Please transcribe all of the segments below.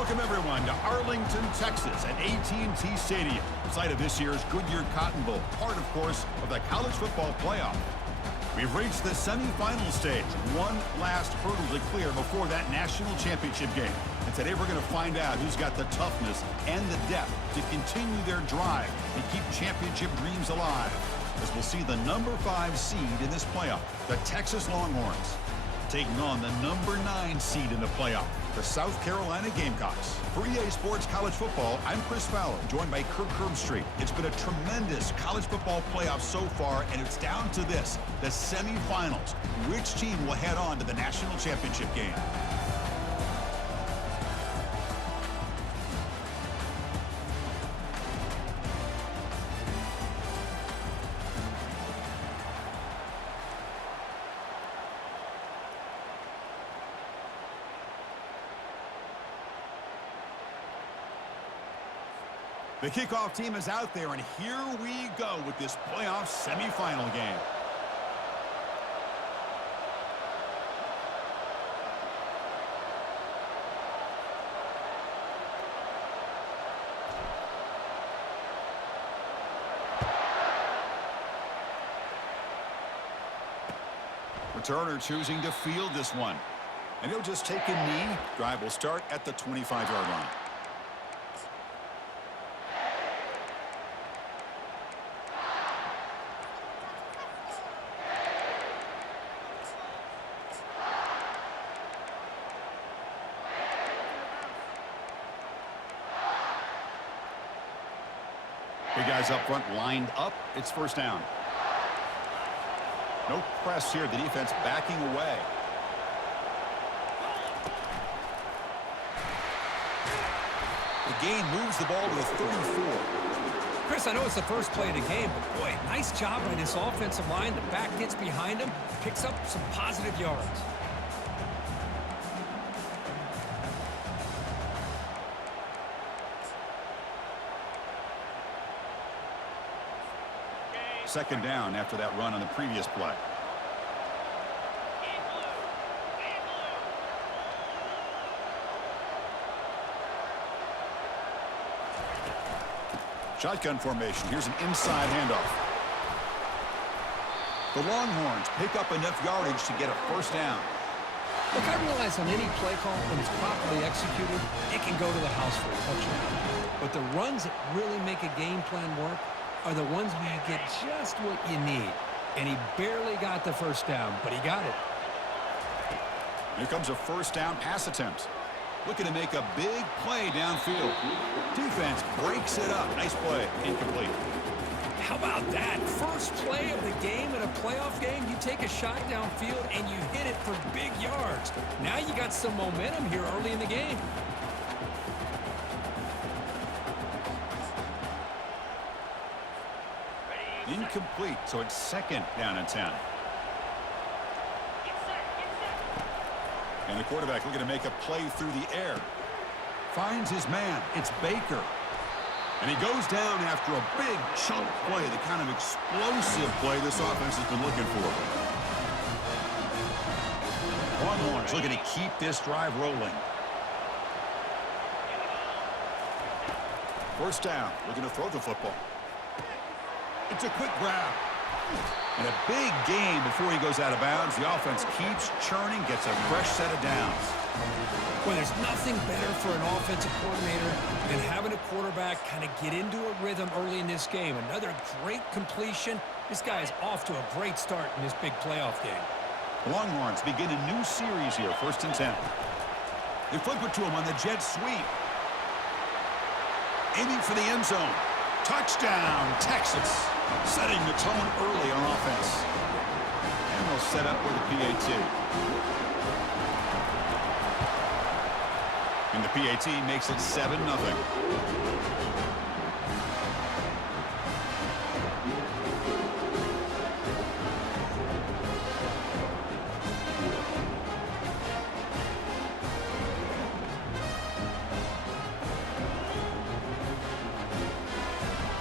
Welcome, everyone, to Arlington, Texas at AT&T Stadium, site of this year's Goodyear Cotton Bowl, part, of course, of the college football playoff. We've reached the semifinal stage, one last hurdle to clear before that national championship game. And today we're going to find out who's got the toughness and the depth to continue their drive and keep championship dreams alive, as we'll see the number 5 seed in this playoff, the Texas Longhorns, taking on the number 9 seed in the playoff, the South Carolina Gamecocks. For EA Sports College Football, I'm Chris Fowler, joined by Kirk Herbstreit. It's been a tremendous college football playoff so far, and it's down to this, the semifinals. Which team will head on to the national championship game? The kickoff team is out there, and here we go with this playoff semifinal game. Returner choosing to field this one. And he'll just take a knee. Drive will start at the 25-yard line. Big guys up front lined up. It's first down. No press here. The defense backing away. The gain moves the ball to the 34. Chris, I know it's the first play of the game, but boy, nice job by this offensive line. The back gets behind him, picks up some positive yards. Second down after that run on the previous play. Shotgun formation. Here's an inside handoff. The Longhorns pick up enough yardage to get a first down. Look, I realize on any play call, when it's properly executed, it can go to the house for a touchdown. But the runs that really make a game plan work are the ones where you get just what you need. And he barely got the first down, but he got it. Here comes a first down pass attempt. Looking to make a big play downfield. Defense breaks it up. Nice play. Incomplete. How about that? First play of the game in a playoff game, you take a shot downfield and you hit it for big yards. Now you got some momentum here early in the game. Incomplete, so it's second down and 10. And the quarterback looking to make a play through the air. Finds his man. It's Baker. And he goes down after a big chunk play, the kind of explosive play this offense has been looking for. Longhorns looking to keep this drive rolling. First down, looking to throw the football. It's a quick grab. And a big gain before he goes out of bounds. The offense keeps churning, gets a fresh set of downs. Well, there's nothing better for an offensive coordinator than having a quarterback kind of get into a rhythm early in this game. Another great completion. This guy is off to a great start in this big playoff game. The Longhorns begin a new series here, first and 10. They flip it to him on the jet sweep. Aiming for the end zone. Touchdown, Texas. Setting the tone early on offense. And they'll set up with the PAT. And the PAT makes it 7-0.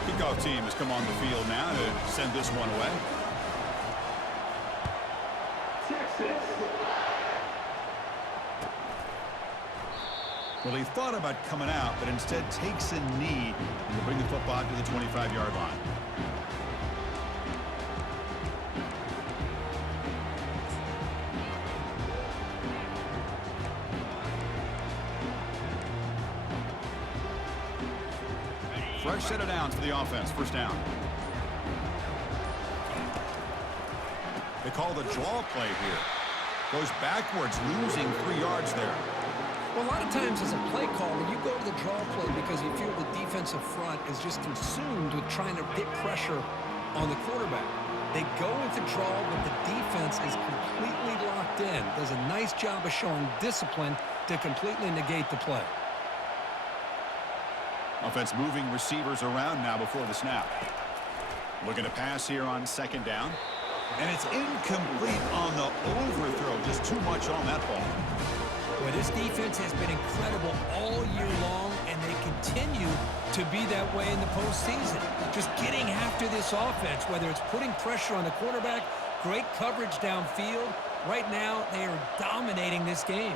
Kickoff team has come on the field now to send this one away. Well, he thought about coming out, but instead takes a knee and will bring the football to the 25-yard line. Fresh set of downs for the offense. First down. They call the draw play here. Goes backwards, losing 3 yards there. Well, a lot of times as a play caller, you go to the draw play because you feel the defensive front is just consumed with trying to get pressure on the quarterback. They go with the draw, but the defense is completely locked in. Does a nice job of showing discipline to completely negate the play. Offense moving receivers around now before the snap. Looking to pass here on second down. And it's incomplete on the overthrow. Just too much on that ball. Well, this defense has been incredible all year long, and they continue to be that way in the postseason. Just getting after this offense, whether it's putting pressure on the quarterback, great coverage downfield. Right now, they are dominating this game.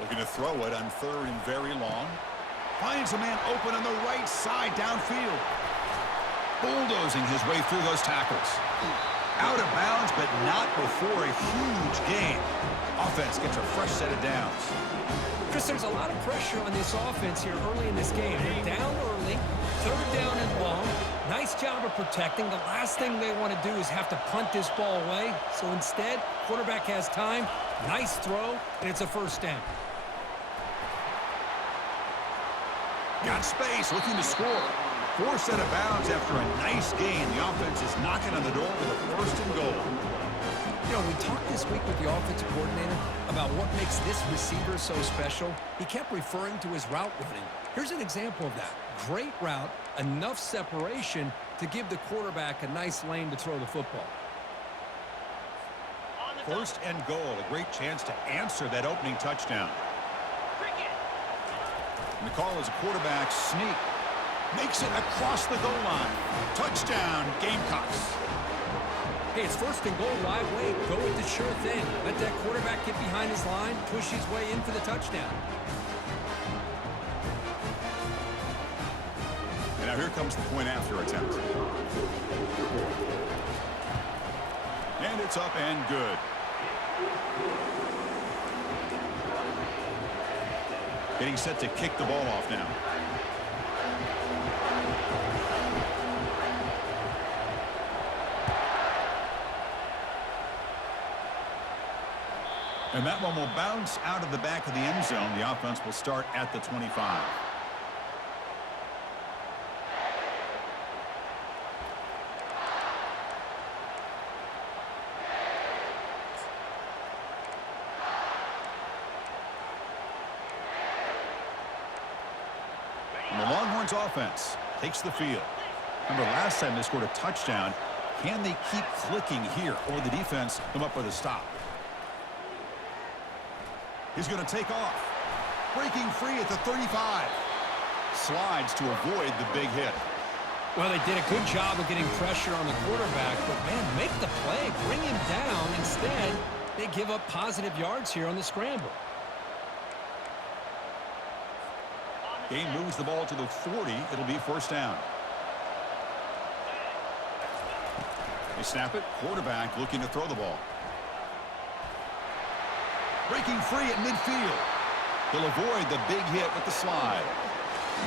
Looking to throw it on third and very long. Finds a man open on the right side downfield. Bulldozing his way through those tackles. Out of bounds, but not before a huge gain. Offense gets a fresh set of downs. Chris, there's a lot of pressure on this offense here early in this game. They're down early, third down and long. Nice job of protecting. The last thing they want to do is have to punt this ball away. So instead, quarterback has time. Nice throw, and it's a first down. Got space, looking to score. 4 set of bounds after a nice gain. The offense is knocking on the door with a first and goal. You know, we talked this week with the offensive coordinator about what makes this receiver so special. He kept referring to his route running. Here's an example of that. Great route, enough separation to give the quarterback a nice lane to throw the football. First and goal, a great chance to answer that opening touchdown. And the call is a quarterback sneak. Makes it across the goal line. Touchdown, Gamecocks. Hey, it's first and goal. Why wait? Go with the sure thing. Let that quarterback get behind his line, push his way in for the touchdown. And now here comes the point after attempt. And it's up and good. Getting set to kick the ball off now. And that one will bounce out of the back of the end zone. The offense will start at the 25. And the Longhorns offense takes the field. Remember last time they scored a touchdown. Can they keep clicking here, or the defense come up with a stop? He's going to take off. Breaking free at the 35. Slides to avoid the big hit. Well, they did a good job of getting pressure on the quarterback, but, man, make the play. Bring him down. Instead, they give up positive yards here on the scramble. Game moves the ball to the 40. It'll be first down. They snap it. Quarterback looking to throw the ball. Breaking free at midfield. He'll avoid the big hit with the slide.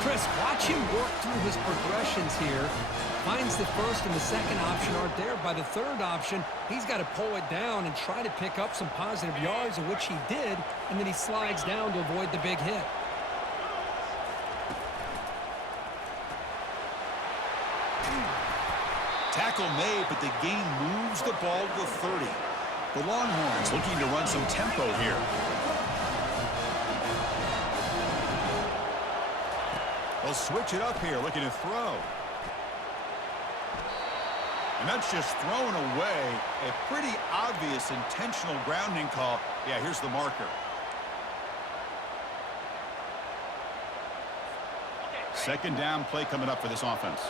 Chris, watch him work through his progressions here. Finds the first and the second option aren't there. By the third option, he's got to pull it down and try to pick up some positive yards, of which he did, and then he slides down to avoid the big hit. Tackle made, but the gain moves the ball to the 30. The Longhorns looking to run some tempo here. They'll switch it up here, looking to throw. And that's just thrown away. A pretty obvious intentional grounding call. Yeah, here's the marker. Second down play coming up for this offense.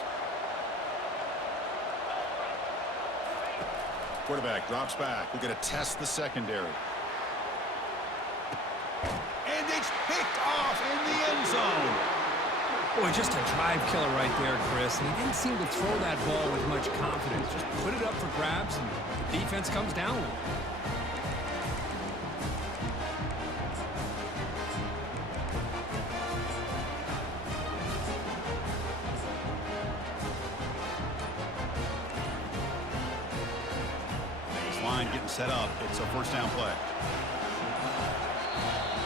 Quarterback drops back. We're going to test the secondary. And it's picked off in the end zone. Boy, just a drive killer right there, Chris. And he didn't seem to throw that ball with much confidence. Just put it up for grabs, and the defense comes down with it. Line getting set up. It's a first down play.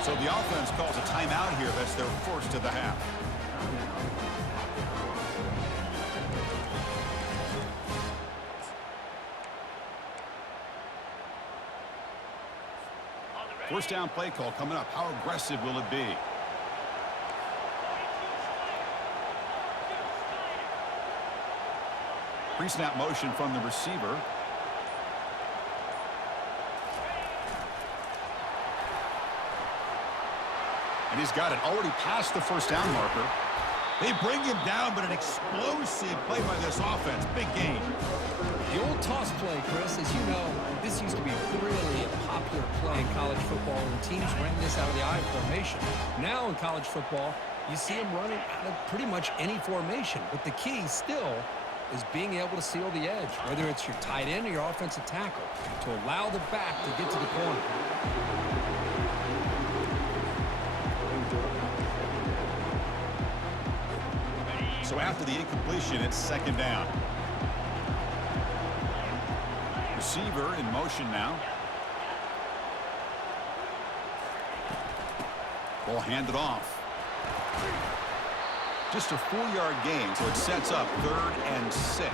So the offense calls a timeout here. That's their first of the half. First down play call coming up. How aggressive will it be? Pre-snap motion from the receiver. And he's got it already past the first down marker. They bring him down, but an explosive play by this offense. Big game. The old toss play, Chris, as you know, this used to be really a popular play in college football, and teams ran this out of the I formation. Now in college football, you see them running out of pretty much any formation. But the key still is being able to seal the edge, whether it's your tight end or your offensive tackle, to allow the back to get to the corner. So after the incompletion, it's second down. Receiver in motion now. Ball handed off. Just a 4-yard gain, so it sets up 3rd and 6.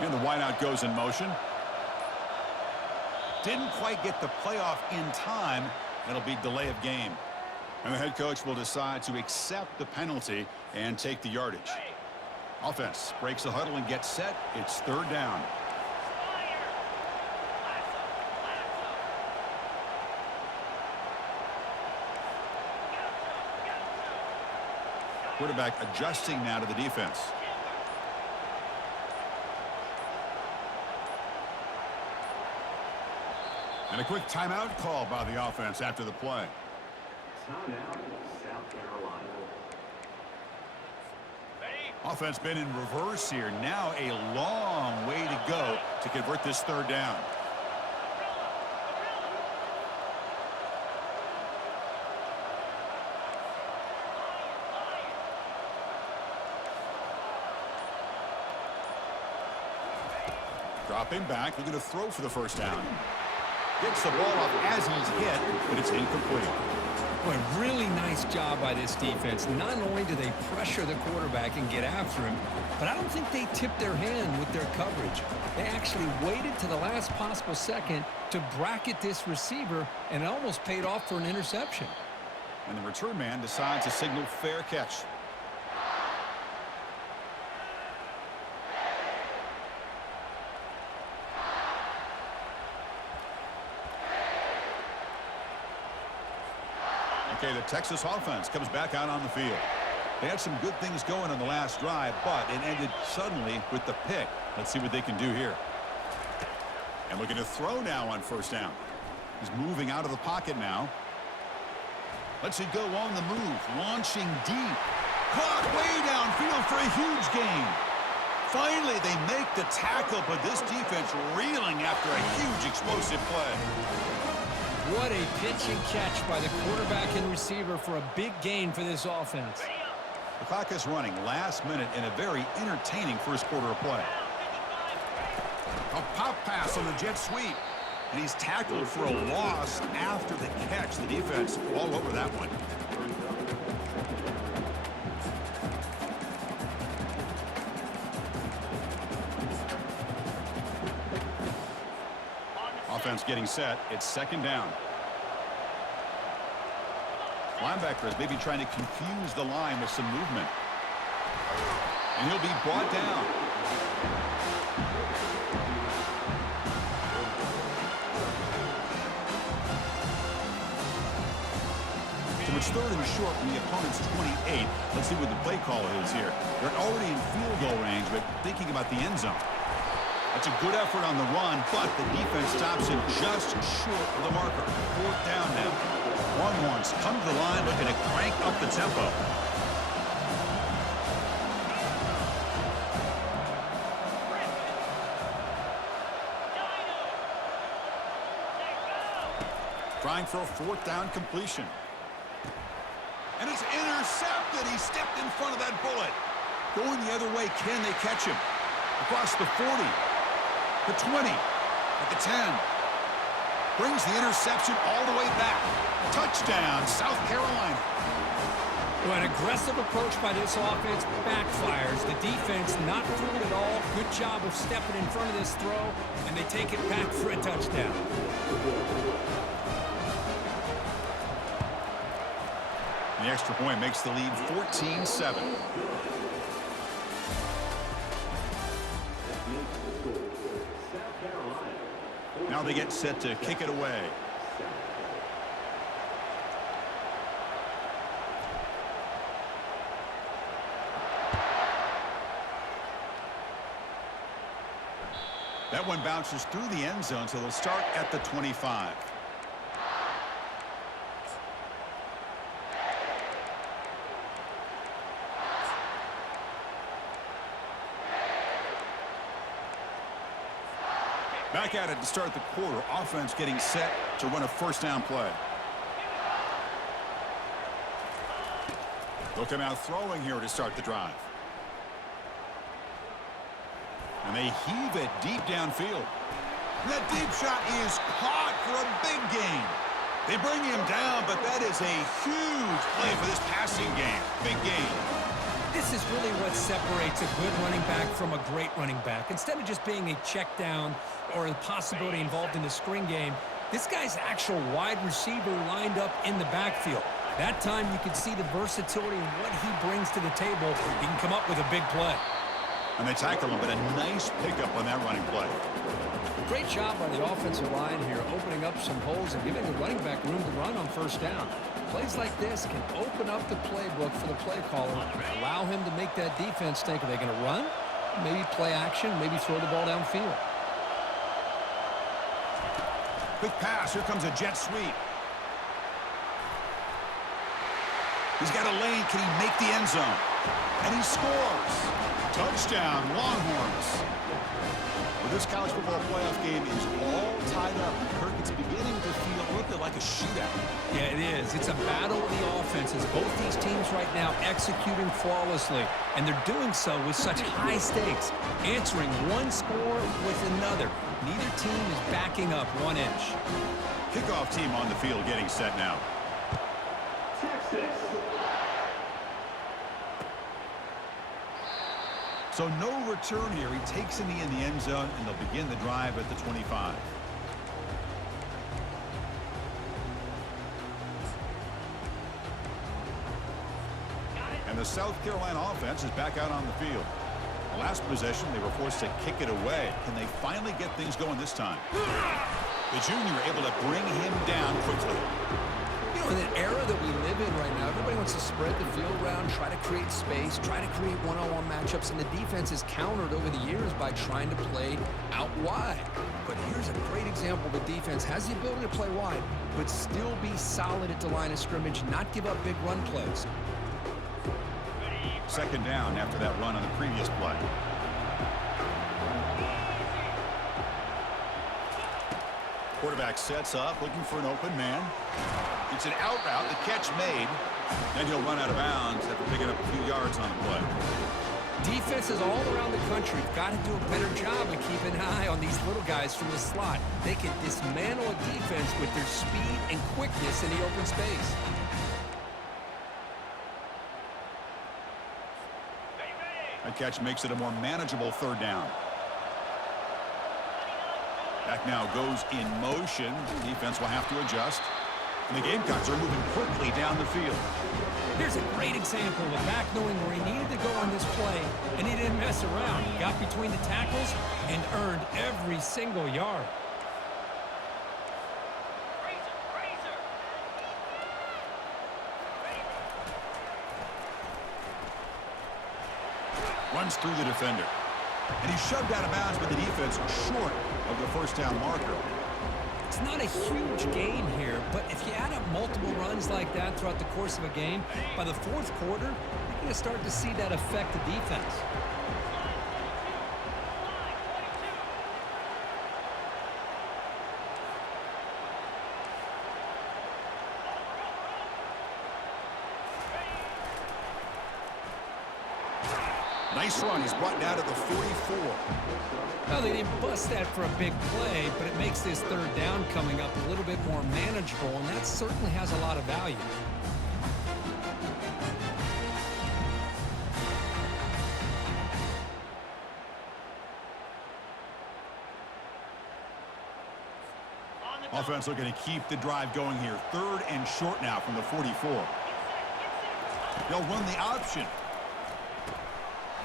And the wideout goes in motion. Didn't quite get the playoff in time. It'll be delay of game. And the head coach will decide to accept the penalty and take the yardage. Offense breaks the huddle and gets set. It's 3rd down. Quarterback adjusting now to the defense. And a quick timeout call by the offense after the play. Timeout, South Carolina. Offense been in reverse here. Now a long way to go to convert this 3rd down. Dropping back, looking to throw for the first down. Gets the ball off as he's hit, but it's incomplete. Boy, really nice job by this defense. Not only do they pressure the quarterback and get after him, but I don't think they tipped their hand with their coverage. They actually waited to the last possible second to bracket this receiver, and it almost paid off for an interception. And the return man decides to signal fair catch. Okay, the Texas offense comes back out on the field. They had some good things going on the last drive, but it ended suddenly with the pick. Let's see what they can do here. And looking to throw now on first down. He's moving out of the pocket now. Let's see go on the move, launching deep. Caught way downfield for a huge gain. Finally, they make the tackle, but this defense reeling after a huge explosive play. What a pitch and catch by the quarterback and receiver for a big gain for this offense. The clock is running last minute in a very entertaining first quarter of play. A pop pass on the jet sweep. And he's tackled for a loss after the catch. The defense all over that one. Offense getting set. It's second down. Linebacker is maybe trying to confuse the line with some movement. And he'll be brought down. So it's third and short from the opponent's 28. Let's see what the play call is here. They're already in field goal range, but thinking about the end zone. That's a good effort on the run, but the defense stops him just short of the marker. Fourth down now. Longhorns come to the line looking to crank up the tempo. Trying for a fourth down completion. And it's intercepted. He stepped in front of that bullet. Going the other way, can they catch him? Across the 40, the 20, at the 10. Brings the interception all the way back. Touchdown, South Carolina. Well, an aggressive approach by this offense backfires. The defense not fooled at all. Good job of stepping in front of this throw, and they take it back for a touchdown. The extra point makes the lead 14-7. Now they get set to kick it away. That one bounces through the end zone, so they'll start at the 25. Back at it to start the quarter. Offense getting set to run a first down play. They'll come out throwing here to start the drive. And they heave it deep downfield. And that deep shot is caught for a big gain. They bring him down, but that is a huge play for this passing game. Big gain. This is really what separates a good running back from a great running back. Instead of just being a check down or a possibility involved in the screen game, this guy's actual wide receiver lined up in the backfield. That time you can see the versatility and what he brings to the table. He can come up with a big play. And they tackle him, but a nice pickup on that running play. Great job by the offensive line here, opening up some holes and giving the running back room to run on first down. Plays like this can open up the playbook for the play caller, allow him to make that defense think, are they going to run? Maybe play action, maybe throw the ball downfield. Quick pass. Here comes a jet sweep. He's got a lane. Can he make the end zone? And he scores. Touchdown, Longhorns. Well, this college football playoff game is all tied up. Kirk, it's beginning to feel a little bit like a shootout. Yeah, it is. It's a battle of the offenses. Both these teams right now executing flawlessly, and they're doing so with such high stakes, answering one score with another. Neither team is backing up 1 inch. Kickoff team on the field getting set now. So no return here. He takes in the end zone, and they'll begin the drive at the 25. And the South Carolina offense is back out on the field. The last possession, they were forced to kick it away. Can they finally get things going this time? The junior able to bring him down quickly. You know, in the era that we live in right now, everybody wants to spread the field around, try to create space, try to create one-on-one matchups, and the defense is countered over the years by trying to play out wide. But here's a great example. The defense has the ability to play wide, but still be solid at the line of scrimmage, not give up big run plays. Second down after that run on the previous play. Quarterback sets up, looking for an open man. It's an out route, the catch made. Then he'll run out of bounds after picking up a few yards on the play. Defenses all around the country have got to do a better job of keeping an eye on these little guys from the slot. They can dismantle a defense with their speed and quickness in the open space. That catch makes it a more manageable third down. Back now goes in motion. The defense will have to adjust. And the Gamecocks are moving quickly down the field. Here's a great example of a back knowing where he needed to go on this play, and he didn't mess around. He got between the tackles and earned every single yard. Runs through the defender. And he's shoved out of bounds by the defense short of the first down marker. It's not a huge gain here, but if you add up multiple runs like that throughout the course of a game, by the fourth quarter, you're going to start to see that affect the defense. Nice run. He's brought down to the 44. Well, they didn't bust that for a big play, but it makes this third down coming up a little bit more manageable, and that certainly has a lot of value. Offense looking to keep the drive going here. Third and short now from the 44. They'll run the option.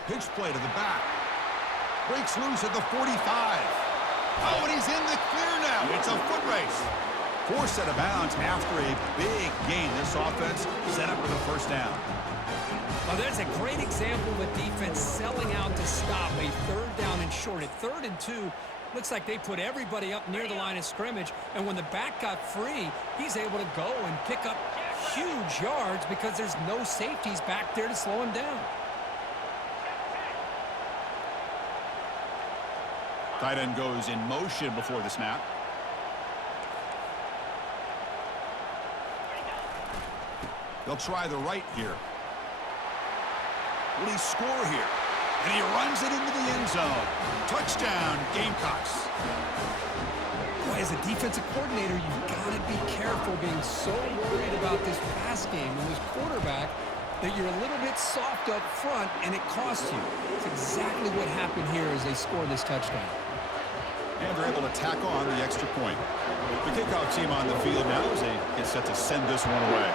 Pitch play to the back. Breaks loose at the 45. Oh, and he's in the clear now. It's a foot race. Forced out of bounds after a big gain. This offense set up for the first down. Well, that's a great example of a defense selling out to stop a third down and short. At 3rd and 2, looks like they put everybody up near the line of scrimmage, and when the back got free, he's able to go and pick up huge yards because there's no safeties back there to slow him down. Tight end goes in motion before the snap. They'll try the right here. Will he score here? And he runs it into the end zone. Touchdown, Gamecocks. Boy, as a defensive coordinator, you've got to be careful being so worried about this pass game and this quarterback that you're a little bit soft up front, and it costs you. It's exactly what happened here as they score this touchdown. And they're able to tack on the extra point. The kickoff team on the field now as they get set to send this one away.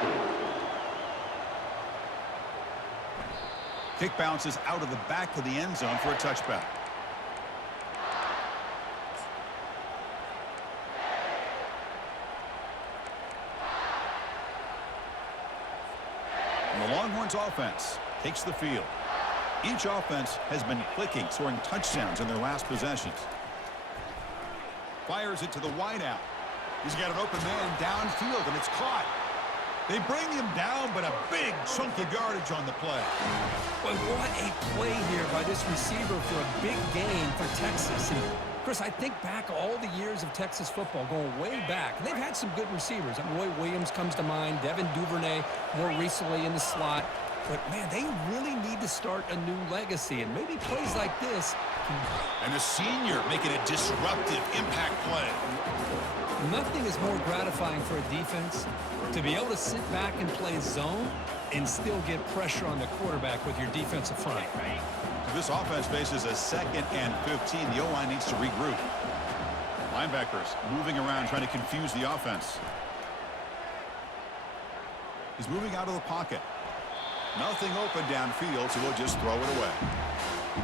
Kick bounces out of the back of the end zone for a touchback. And the Longhorns offense takes the field. Each offense has been clicking, scoring touchdowns in their last possessions. Fires it to the wideout. He's got an open man downfield, and it's caught. They bring him down, but a big chunk of yardage on the play. Boy, what a play here by this receiver for a big gain for Texas. And Chris, I think back all the years of Texas football, going way back, and they've had some good receivers. Roy Williams comes to mind, Devin Duvernay more recently in the slot. But, man, they really need to start a new legacy, and maybe plays like this. And a senior making a disruptive impact play. Nothing is more gratifying for a defense to be able to sit back and play zone and still get pressure on the quarterback with your defensive front. This offense faces a 2nd and 15. The O-line needs to regroup. Linebackers moving around, trying to confuse the offense. He's moving out of the pocket. Nothing open downfield, so he'll just throw it away.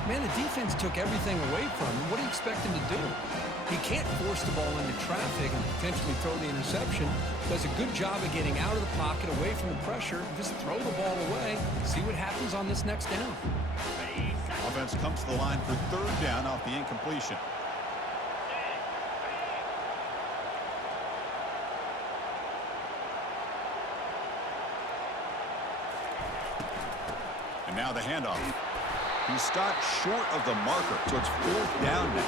Man, the defense took everything away from him. What do you expect him to do? He can't force the ball into traffic and potentially throw the interception. Does a good job of getting out of the pocket, away from the pressure, just throw the ball away, see what happens on this next down. Offense comes to the line for 3rd down off the incompletion. And now the handoff. He stopped short of the marker, so it's 4th down now.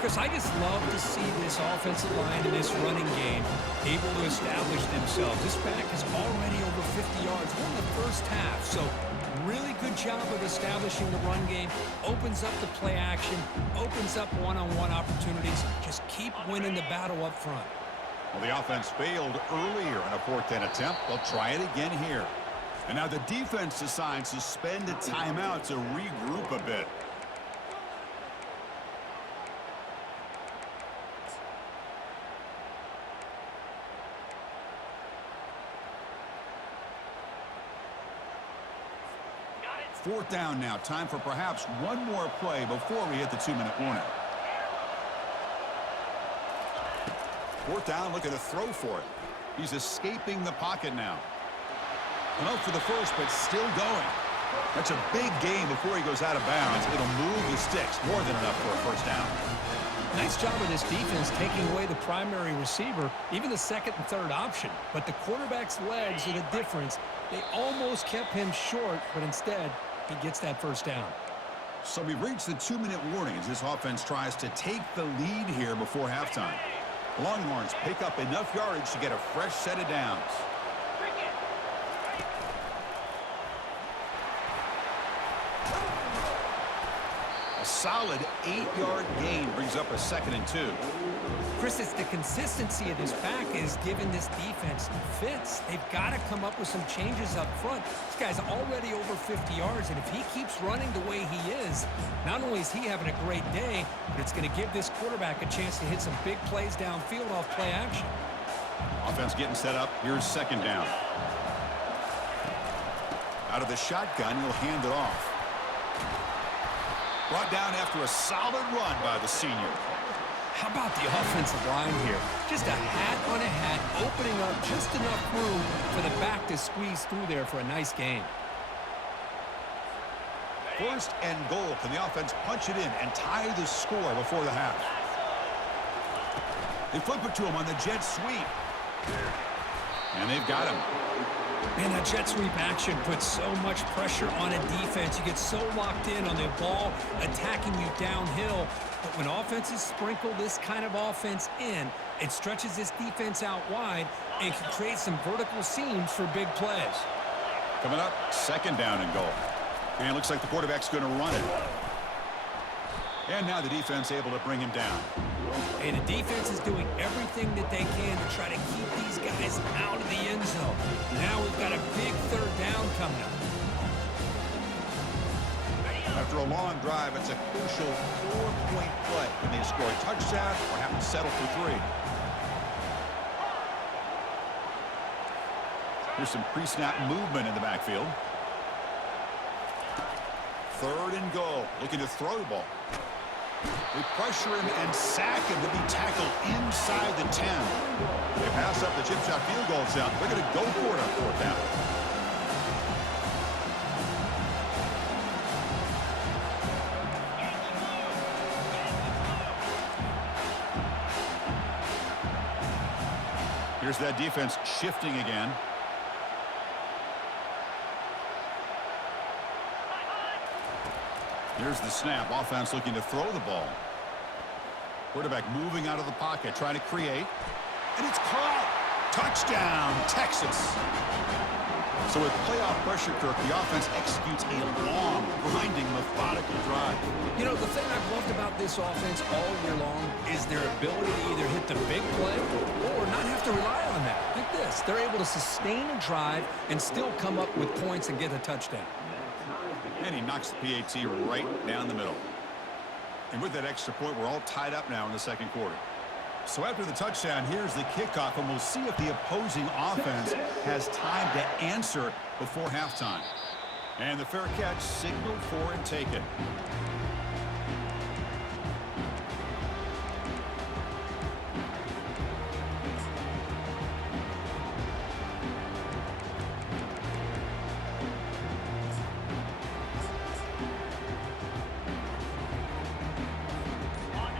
Chris, I just love to see this offensive line in this running game able to establish themselves. This back is already over 50 yards. We're in the first half, so really good job of establishing the run game. Opens up the play action, opens up one-on-one opportunities. Just keep winning the battle up front. Well, the offense failed earlier in a 4th down attempt. They'll try it again here. And now the defense decides to spend a timeout to regroup a bit. Fourth down now. Time for perhaps one more play before we hit the 2-minute warning. 4th down, looking to throw for it. He's escaping the pocket now. And up for the first, but still going. That's a big gain before he goes out of bounds. It'll move the sticks. More than enough for a 1st down. Nice job of this defense taking away the primary receiver, even the 2nd and 3rd option. But the quarterback's legs are the difference. They almost kept him short, but instead, he gets that 1st down. So we've reached the 2-minute warning as this offense tries to take the lead here before halftime. Longhorns pick up enough yardage to get a fresh set of downs. A solid 8-yard gain brings up a 2nd and 2. Chris, it's the consistency of this back is giving this defense fits. They've got to come up with some changes up front. This guy's already over 50 yards, and if he keeps running the way he is, not only is he having a great day, but it's going to give this quarterback a chance to hit some big plays downfield off play action. Offense getting set up. Here's 2nd down. Out of the shotgun, he'll hand it off. Brought down after a solid run by the senior. How about the offensive line here? Just a hat on a hat, opening up just enough room for the back to squeeze through there for a nice gain. 1st and goal. Can the offense punch it in and tie the score before the half? They flip it to him on the jet sweep. And they've got him. Man, that jet sweep action puts so much pressure on a defense. You get so locked in on the ball attacking you downhill. But when offenses sprinkle this kind of offense in, it stretches this defense out wide and can create some vertical seams for big plays. Coming up, 2nd down and goal. And it looks like the quarterback's going to run it. And now the defense able to bring him down. And the defense is doing everything that they can to try to keep these guys out of the end zone. Now we've got a big 3rd down coming up. After a long drive, it's a crucial 4-point play. Can they score a touchdown or have to settle for 3? Here's some pre-snap movement in the backfield. 3rd and goal. Looking to throw the ball. They pressure him and sack him to be tackled inside the 10. They pass up the chip shot field goal attempt. They're going to go for it on 4th down. Here's that defense shifting again. Here's the snap. Offense looking to throw the ball. Quarterback moving out of the pocket, trying to create. And it's caught. Touchdown, Texas. So with playoff pressure, Kirk, the offense executes a long, grinding, methodical drive. You know, the thing I've loved about this offense all year long is their ability to either hit the big play or not have to rely on that. Like this. They're able to sustain a drive and still come up with points and get a touchdown. And he knocks the PAT right down the middle. And with that extra point, we're all tied up now in the 2nd quarter. So after the touchdown, here's the kickoff, and we'll see if the opposing offense has time to answer before halftime. And the fair catch signaled for and taken.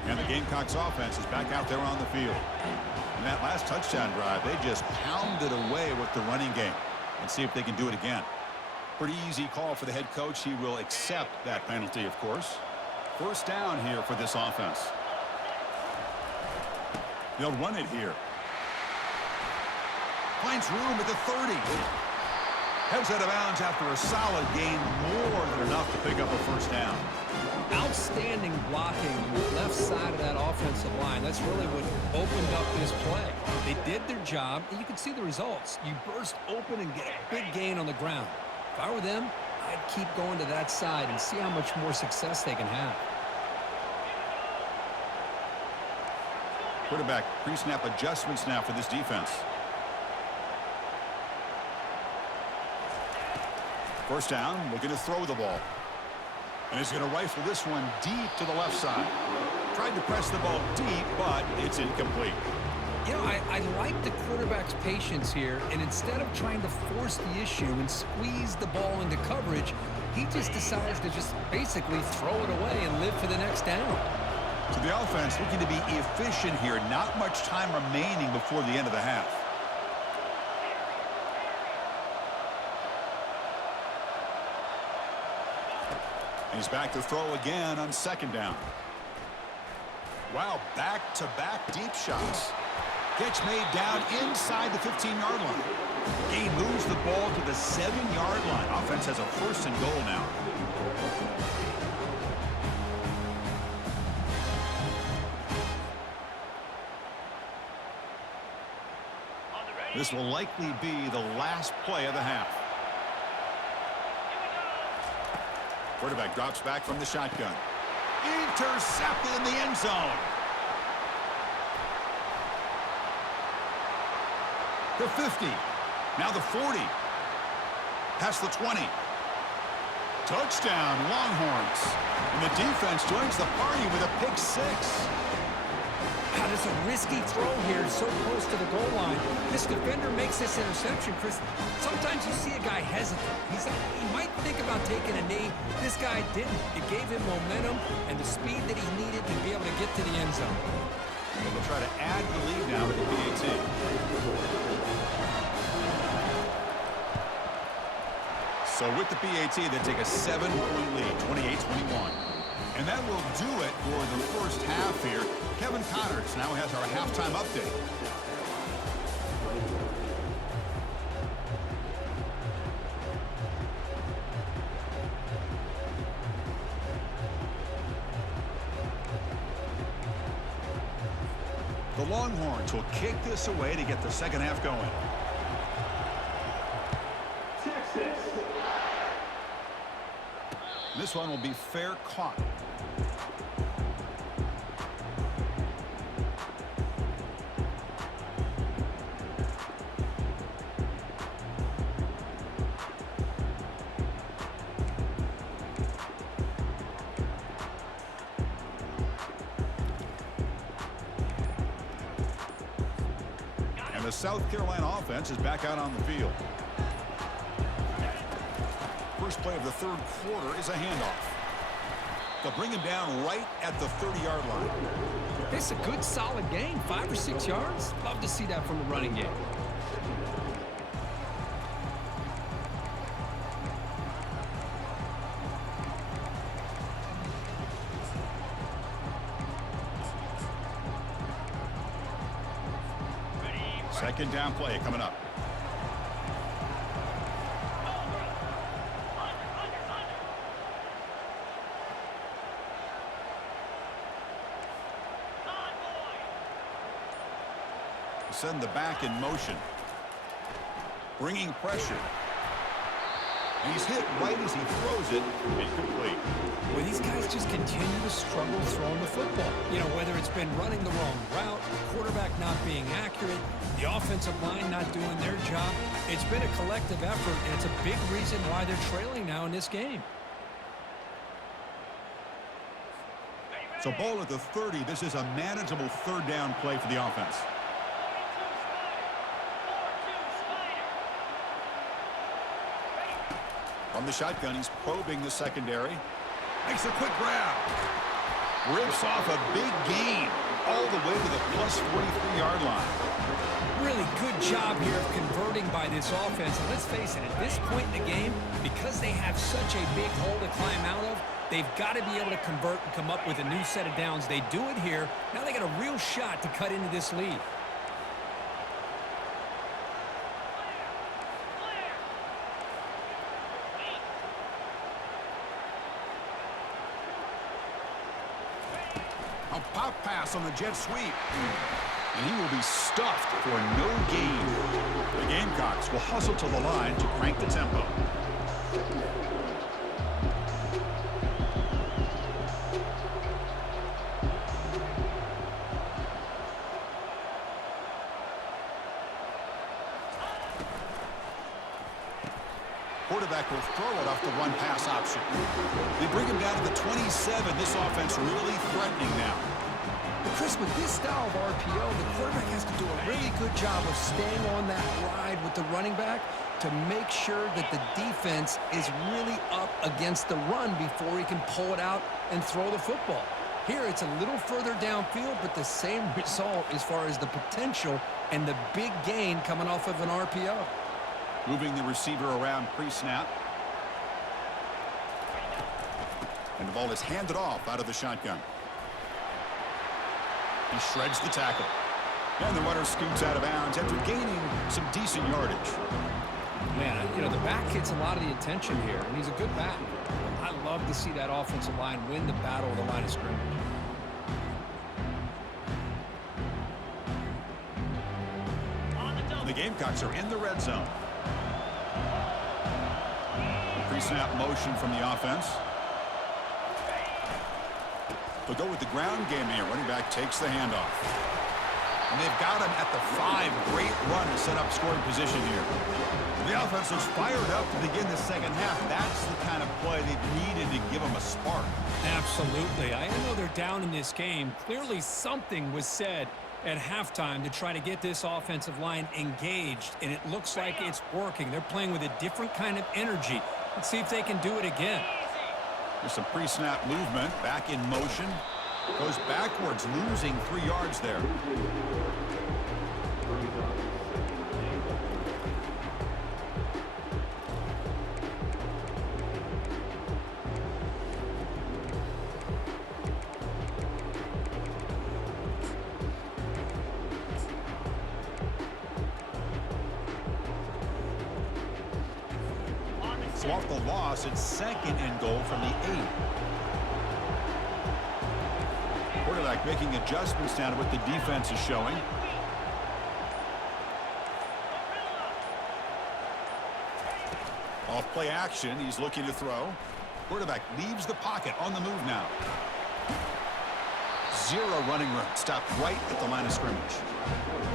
And the Gamecocks offense is back out there on the field. In that last touchdown drive, they just pounded away with the running game. And see if they can do it again. Pretty easy call for the head coach. He will accept that penalty, of course. First down here for this offense. They'll run it here. Finds room at the 30. Heads out of bounds after a solid gain, more than enough to pick up a first down. Outstanding blocking on the left side of that offensive line. That's really what opened up this play. They did their job, and you can see the results. You burst open and get a big gain on the ground. If I were them, I'd keep going to that side and see how much more success they can have. Quarterback pre-snap adjustments now for this defense. First down, looking to throw the ball. And he's going to rifle this one deep to the left side. Tried to press the ball deep, but it's incomplete. You know, I like the quarterback's patience here, and instead of trying to force the issue and squeeze the ball into coverage, he just decides to just basically throw it away and live for the next down. So the offense looking to be efficient here. Not much time remaining before the end of the half. And he's back to throw again on second down. Wow, back-to-back deep shots. Catch made down inside the 15-yard line. Gain moves the ball to the 7-yard line. Offense has a first and goal now. This will likely be the last play of the half. Quarterback drops back from the shotgun. Intercepted in the end zone. The 50. Now the 40. Past the 20. Touchdown, Longhorns. And the defense joins the party with a pick six. God, it's a risky throw here, so close to the goal line. This defender makes this interception, Chris. Sometimes you see a guy hesitant. He might think about taking a knee. This guy didn't. It gave him momentum and the speed that he needed to be able to get to the end zone. And they'll try to add the lead now with the PAT. So with the PAT, they take a 7-point lead, 28-21. And that will do it for the first half here. Kevin Connors now has our halftime update. The Longhorns will kick this away to get the second half going. Texas. This one will be fair caught. The South Carolina offense is back out on the field. First play of the third quarter is a handoff. They'll bring him down right at the 30-yard line. It's a good, solid gain, 5 or 6 yards. Love to see that from the running game. Second down play coming up. Send the back in motion. Bringing pressure. And he's hit right as he throws it. Incomplete. Well, these guys just continue to struggle throwing the football. You know, whether it's been running the wrong route, the quarterback not being accurate, the offensive line not doing their job. It's been a collective effort, and it's a big reason why they're trailing now in this game. So ball at the 30. This is a manageable third down play for the offense. From the shotgun, he's probing the secondary. Makes a quick grab. Rips off a big gain. all the way to the plus 43-yard line. Really good job here of converting by this offense. And let's face it, at this point in the game, because they have such a big hole to climb out of, they've got to be able to convert and come up with a new set of downs. They do it here. Now they got a real shot to cut into this lead. A pop pass on the jet sweep. And he will be stuffed for no gain. The Gamecocks will hustle to the line to crank the tempo. Quarterback will throw it off the run-pass option. They bring him down to the 27. This offense really threatening now. But Chris, with this style of RPO, the quarterback has to do a really good job of staying on that ride with the running back to make sure that the defense is really up against the run before he can pull it out and throw the football. Here, it's a little further downfield, but the same result as far as the potential and the big gain coming off of an RPO. Moving the receiver around pre-snap. And the ball is handed off out of the shotgun. He shreds the tackle. And the runner scoots out of bounds after gaining some decent yardage. Man, you know, the back gets a lot of the attention here, and he's a good back. I love to see that offensive line win the battle of the line of scrimmage. The Gamecocks are in the red zone. Pre-snap motion from the offense. They'll go with the ground game here. Running back takes the handoff. And they've got him at the 5. Great run to set up scoring position here. The offense looks fired up to begin the second half. That's the kind of play they've needed to give them a spark. Absolutely. I know they're down in this game. Clearly something was said at halftime to try to get this offensive line engaged, and it looks like it's working. They're playing with a different kind of energy. Let's see if they can do it again. There's some pre-snap movement. Back in motion. Goes backwards, losing 3 yards there. So off the loss, it's 2nd and goal from the 8. Quarterback making adjustments down to what the defense is showing. Off play action, he's looking to throw. Quarterback leaves the pocket on the move now. 0 running room, stopped right at the line of scrimmage.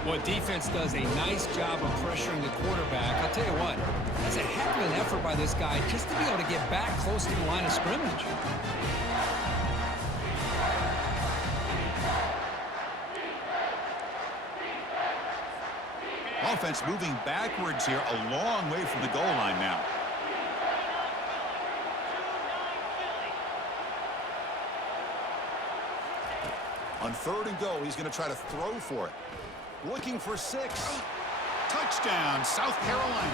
Well, defense does a nice job of pressuring the quarterback. I'll tell you what, that's a heck of an effort by this guy just to be able to get back close to the line of scrimmage. Offense moving backwards here, a long way from the goal line now. On 3rd and goal, he's going to try to throw for it. Looking for 6. Touchdown, South Carolina.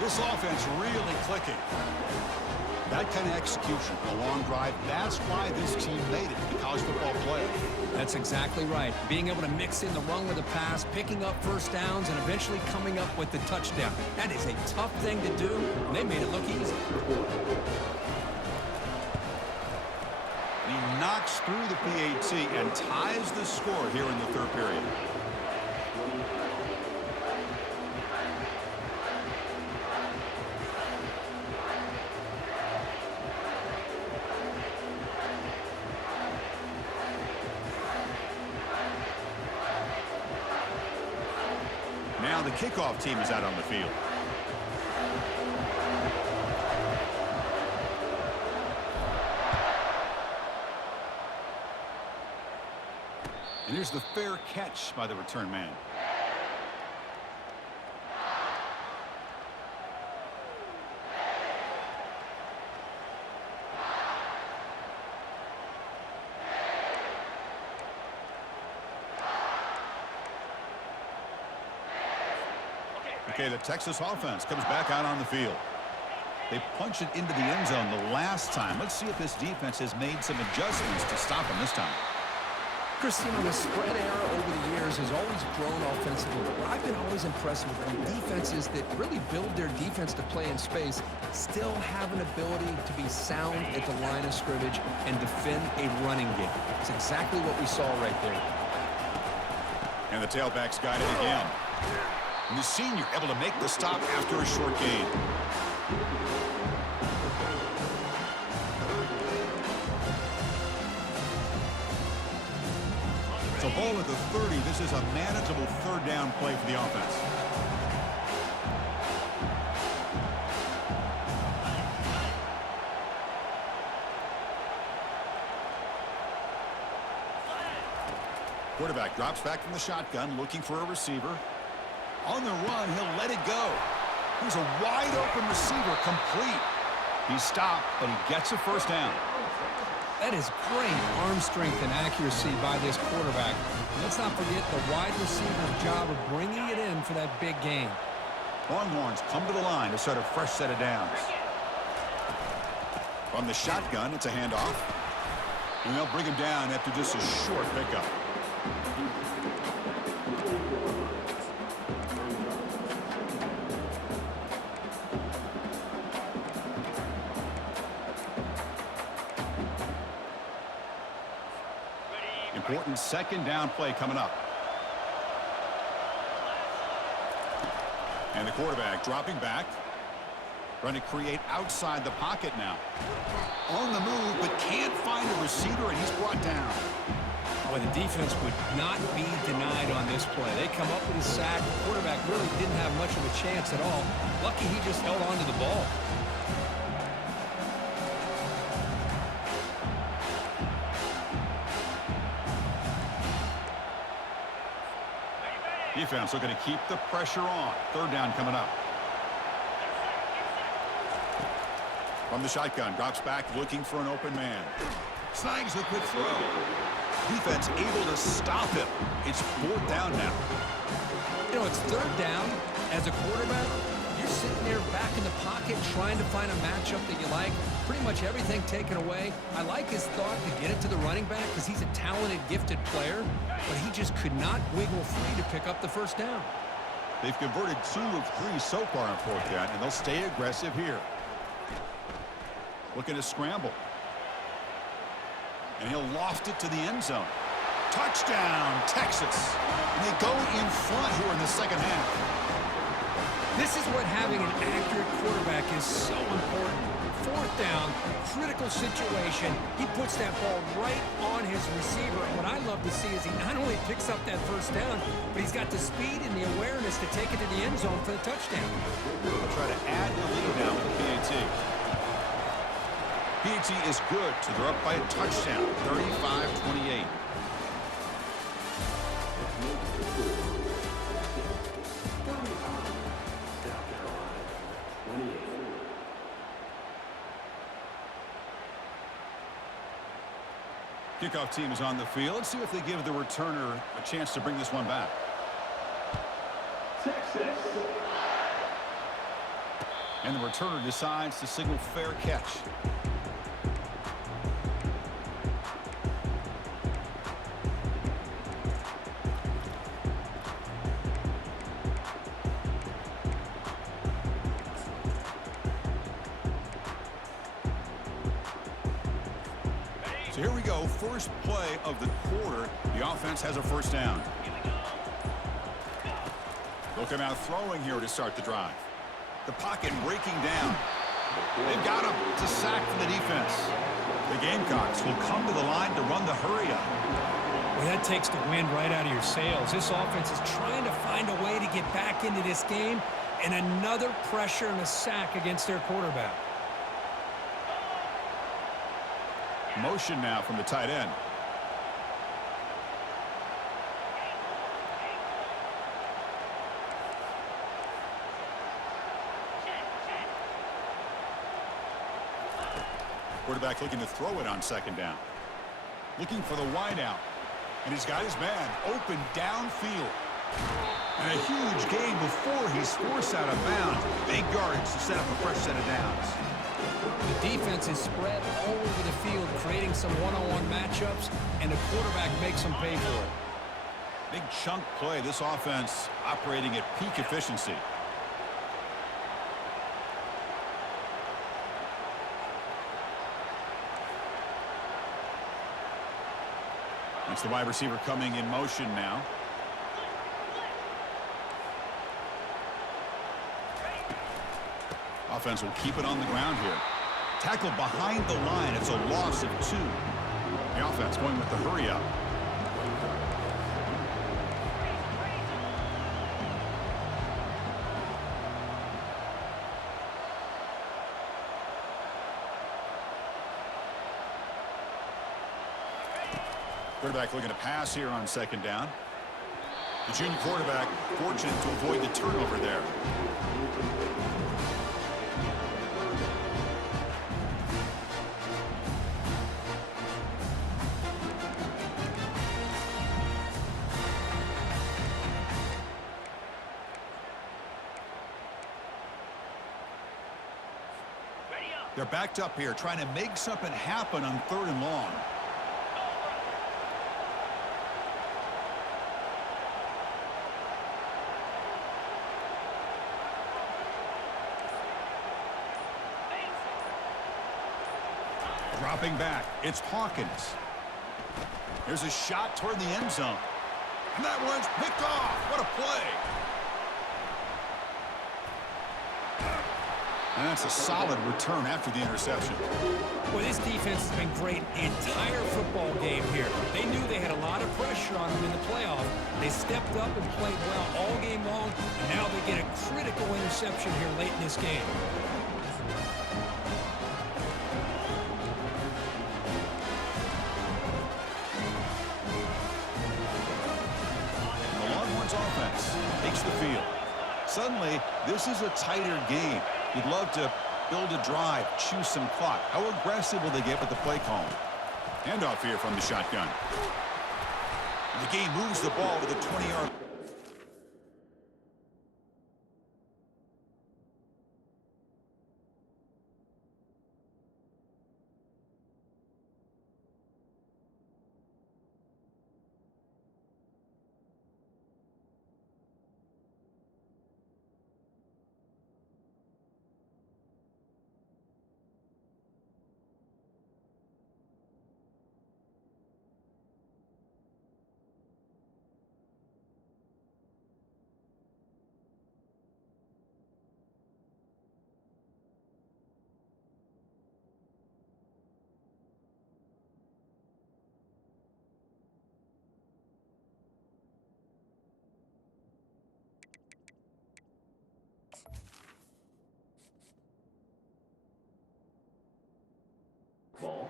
This offense really clicking. That kind of execution, a long drive, that's why this team made it to the college football playoff. That's exactly right. Being able to mix in the run with the pass, picking up first downs, and eventually coming up with the touchdown. That is a tough thing to do, and they made it look easy. He knocks through the PAT and ties the score here in the 3rd period. Now the kickoff team is out on the field. And here's the fair catch by the return man. Okay, the Texas offense comes back out on the field. They punch it into the end zone the last time. Let's see if this defense has made some adjustments to stop them this time. Christina, the spread era over the years has always grown offensively. But I've been always impressed with defenses that really build their defense to play in space, still have an ability to be sound at the line of scrimmage and defend a running game. It's exactly what we saw right there. And the tailback's got it again. And the senior able to make the stop after a short gain. So ball at the 30. This is a manageable third down play for the offense. Quarterback drops back from the shotgun, looking for a receiver. On the run, he'll let it go. Here's a wide-open receiver, complete. He's stopped, but he gets a first down. That is great arm strength and accuracy by this quarterback. And let's not forget the wide receiver's job of bringing it in for that big gain. Longhorns come to the line to start a fresh set of downs. From the shotgun, it's a handoff. And they'll bring him down after just a short pickup. Important second down play coming up. And the quarterback dropping back. Trying to create outside the pocket now. On the move, but can't find a receiver, and he's brought down. Well, the defense would not be denied on this play. They come up with a sack. The quarterback really didn't have much of a chance at all. Lucky he just held on to the ball. Defense looking to keep the pressure on. Third down coming up. From the shotgun, drops back looking for an open man. Snags the quick throw. Defense able to stop him. It's fourth down now. You know, it's third down. As a quarterback, you're sitting there back in the pocket trying to find a matchup that you like. Pretty much everything taken away. I like his thought to get it to the running back because he's a talented, gifted player, but he just could not wiggle free to pick up the first down. They've converted 2 of 3 so far on fourth down, and they'll stay aggressive here. Looking to scramble. And he'll loft it to the end zone. Touchdown, Texas. And they go in front here in the second half. This is what having an accurate quarterback is so important. Fourth down, critical situation. He puts that ball right on his receiver. And what I love to see is he not only picks up that first down, but he's got the speed and the awareness to take it to the end zone for the touchdown. They'll try to add the lead now with the PAT. PAT is good, so they're up by a touchdown, 35-28. Kickoff team is on the field. Let's see if they give the returner a chance to bring this one back. Texas. And the returner decides to signal fair catch. So here we go, first play of the quarter. The offense has a first down. They'll come out throwing here to start the drive. The pocket breaking down. They've got him to sack for the defense. The Gamecocks will come to the line to run the hurry up. Well, that takes the wind right out of your sails. This offense is trying to find a way to get back into this game, and another pressure and a sack against their quarterback. Motion now from the tight end. Quarterback looking to throw it on second down. Looking for the wide out. And he's got his man open downfield. And a huge gain before he's forced out of bounds. Big yardage to set up a fresh set of downs. The defense is spread all over the field, creating some one-on-one matchups, and the quarterback makes them pay for it. Big chunk play. This offense operating at peak efficiency. It's the wide receiver coming in motion now. Offense will keep it on the ground here. Tackle behind the line. It's a loss of 2. The offense going with the hurry up. Quarterback looking to pass here on 2nd down. The junior quarterback fortunate to avoid the turnover there. They're backed up here, trying to make something happen on 3rd and long. Dropping back, it's Hawkins. There's a shot toward the end zone. And that one's picked off. What a play. And that's a solid return after the interception. Well, this defense has been great the entire football game here. They knew they had a lot of pressure on them in the playoff. They stepped up and played well all game long, and now they get a critical interception here late in this game. The Longhorns offense takes the field. Suddenly, this is a tighter game. You'd love to build a drive, choose some clock. How aggressive will they get with the play call? Handoff here from the shotgun. The game moves the ball to the 20-yard. Ball.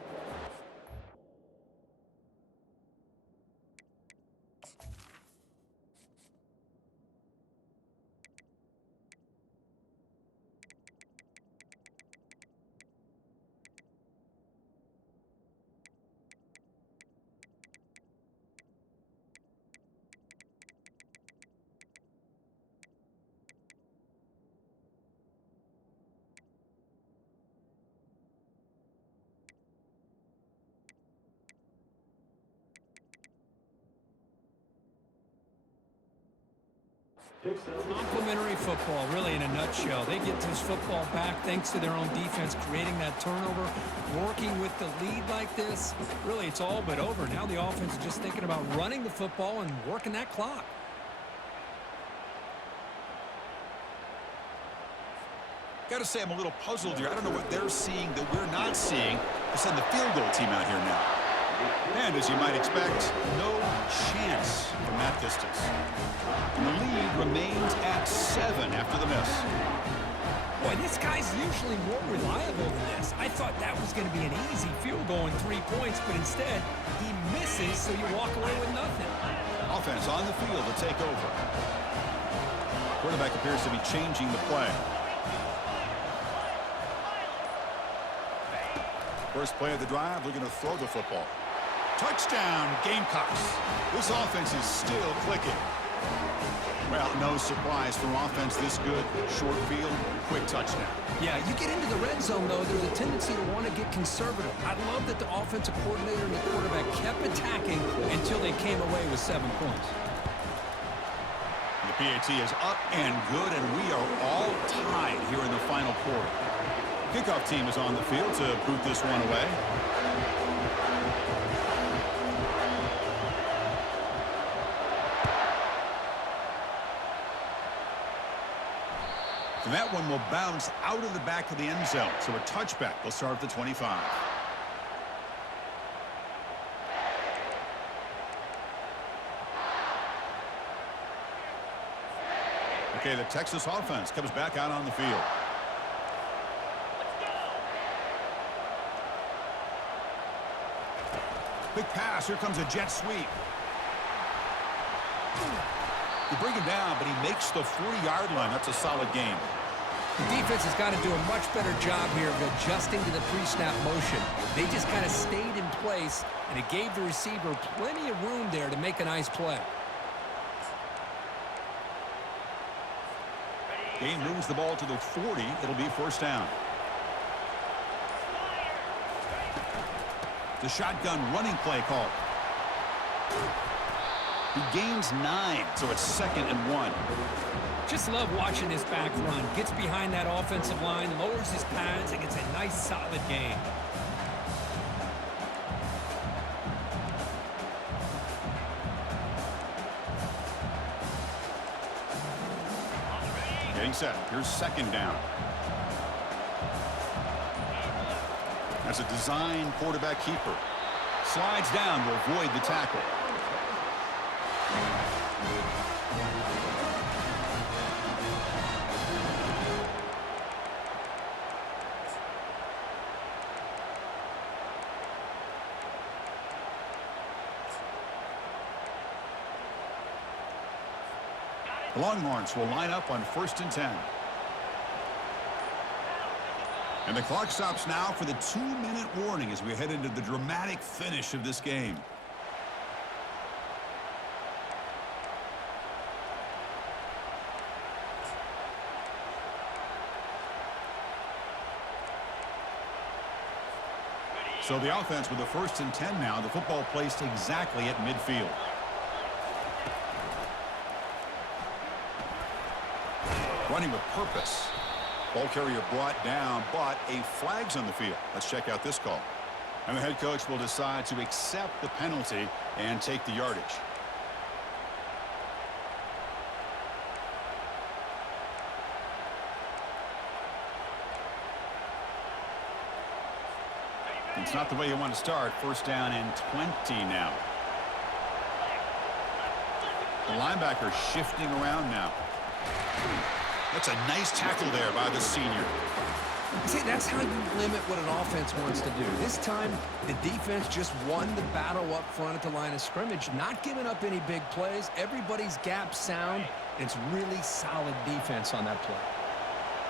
Complementary football, really, in a nutshell. They get this football back thanks to their own defense, creating that turnover, working with the lead like this. Really, it's all but over. Now the offense is just thinking about running the football and working that clock. Got to say, I'm a little puzzled here. I don't know what they're seeing that we're not seeing. They send the field goal team out here now. And as you might expect, no chance from that distance. And the lead remains at 7 after the miss. Boy, this guy's usually more reliable than this. I thought that was going to be an easy field goal in 3 points, but instead, he misses, so you walk away with nothing. Offense on the field to take over. Quarterback appears to be changing the play. First play of the drive, looking to throw the football. Touchdown, Gamecocks. This offense is still clicking. Well, no surprise from offense this good. Short field, quick touchdown. Yeah, you get into the red zone, though, there's a tendency to want to get conservative. I love that the offensive coordinator and the quarterback kept attacking until they came away with 7 points. The PAT is up and good, and we are all tied here in the final quarter. Kickoff team is on the field to boot this one away. And that one will bounce out of the back of the end zone. So a touchback will start at the 25. Okay, the Texas offense comes back out on the field. Quick pass. Here comes a jet sweep. You bring him down, but he makes the 40-yard line. That's a solid game. The defense has got to do a much better job here of adjusting to the pre-snap motion. They just kind of stayed in place, and it gave the receiver plenty of room there to make a nice play. Game moves the ball to the 40. It'll be first down. The shotgun running play call. He gains 9, so it's 2nd and 1. Just love watching this back run. Gets behind that offensive line, lowers his pads, and gets a nice, solid gain. Getting set. Here's 2nd down. That's a design quarterback keeper. Slides down to avoid the tackle. The Longhorns will line up on 1st and 10. And the clock stops now for the 2-minute warning as we head into the dramatic finish of this game. So the offense with the 1st and 10 now. The football placed exactly at midfield. Running with purpose. Ball carrier brought down, but a flag's on the field. Let's check out this call. And the head coach will decide to accept the penalty and take the yardage. It's not the way you want to start. 1st down and 20 now. The linebacker shifting around now. That's a nice tackle there by the senior. See, that's how you limit what an offense wants to do. This time, the defense just won the battle up front at the line of scrimmage, not giving up any big plays. Everybody's gap sound. It's really solid defense on that play.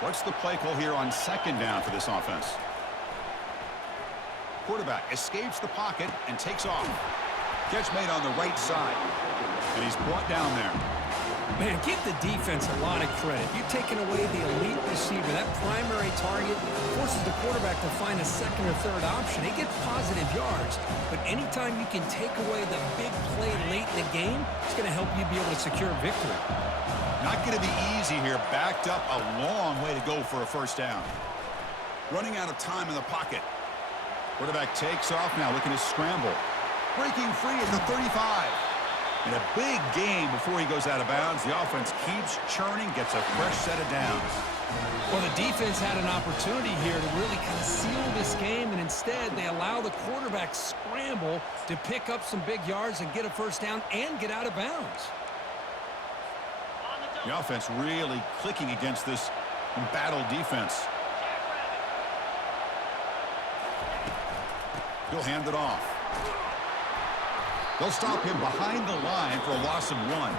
What's the play call here on 2nd down for this offense? Quarterback escapes the pocket and takes off. Catch made on the right side. And he's brought down there. Man, give the defense a lot of credit. You've taken away the elite receiver. That primary target forces the quarterback to find a 2nd or 3rd option. He gets positive yards, but anytime you can take away the big play late in the game, it's going to help you be able to secure victory. Not going to be easy here. Backed up a long way to go for a 1st down. Running out of time in the pocket. Quarterback takes off now, looking to scramble. Breaking free at the 35. In a big game before he goes out of bounds. The offense keeps churning, gets a fresh set of downs. Well, the defense had an opportunity here to really kind of seal this game, and instead they allow the quarterback scramble to pick up some big yards and get a 1st down and get out of bounds. The offense really clicking against this embattled defense. He'll hand it off. They'll stop him behind the line for a loss of 1.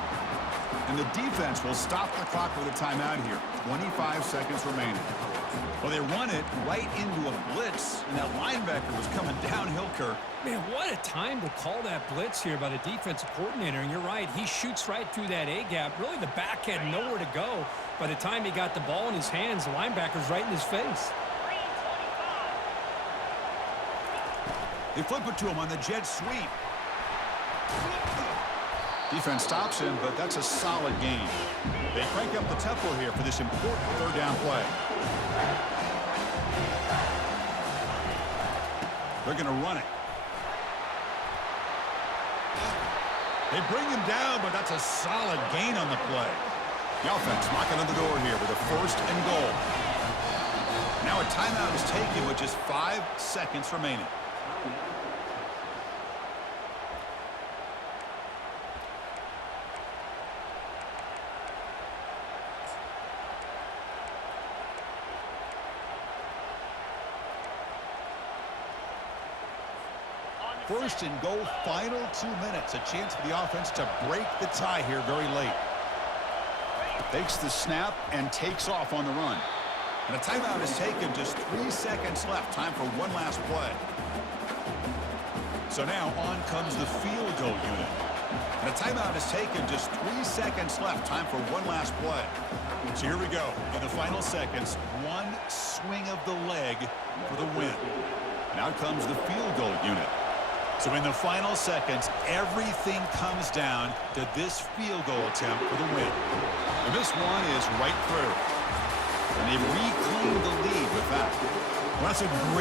And the defense will stop the clock with a timeout here. 25 seconds remaining. Well, they run it right into a blitz, and that linebacker was coming downhill, Kirk. Man, what a time to call that blitz here by the defensive coordinator. And you're right, he shoots right through that A-gap. Really, the back had nowhere to go. By the time he got the ball in his hands, the linebacker's right in his face. They flip it to him on the jet sweep. Defense stops him, but that's a solid gain. They crank up the tempo here for this important third down play. They're going to run it. They bring him down, but that's a solid gain on the play. The offense knocking on the door here with a 1st and goal. Now a timeout is taken with just 5 seconds remaining. First and goal, final 2 minutes. A chance for the offense to break the tie here very late. Takes the snap and takes off on the run. And a timeout is taken, just 3 seconds left. Time for one last play. So now on comes the field goal unit. And a timeout is taken, just 3 seconds left. Time for one last play. So here we go. In the final seconds, one swing of the leg for the win. And out comes the field goal unit. So in the final seconds, everything comes down to this field goal attempt for the win. And this one is right through. And they've reclaimed the lead with that. Well, that's a great